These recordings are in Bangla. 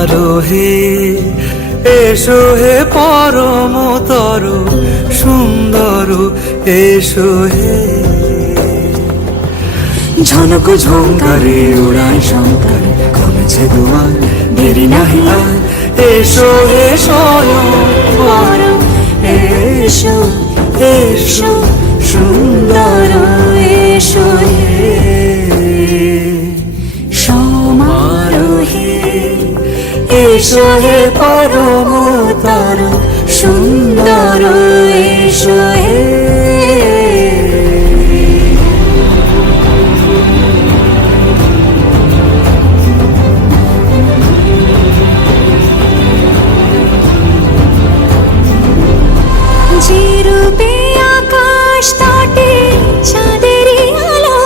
সমারোহে এসো হে পরমতর সুন্দর এসো হে। ঝনক ঝঙ্কারে উড়ায় শঙ্কর কমেছে দুয়ার দেরি নাহি আর। এসো হে স্বয়ং পরম এসো এসো সুন্দর এসো হে। সমারোহে এসো হে পরমতর সুন্দর এসো হে। যে রূপে আকাশ তটে চাঁদেরই আলো,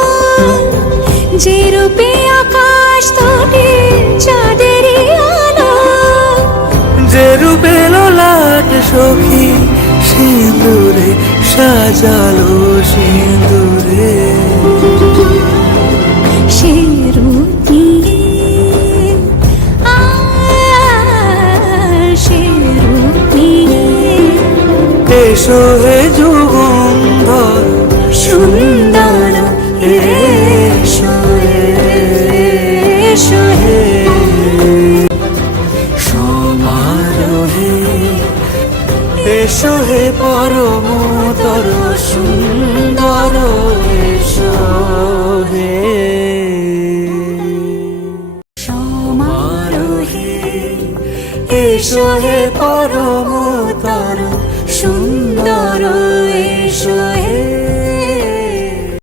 যে রূপে আকাশ তটে চাঁদেরই আলো, যে রূপে লোলাট সখী সিঁদুরে সাজালো সিঁদুরে। সে রূপ নিয়ে সে রূপ নিয়ে এসো হে যুগন্ধর সুন্দর এসো এসো হে। সমারোহে এসো হে পরমতর সুন্দর এসো হে। সমারোহে এসো হে পরমতর সুন্দর এসো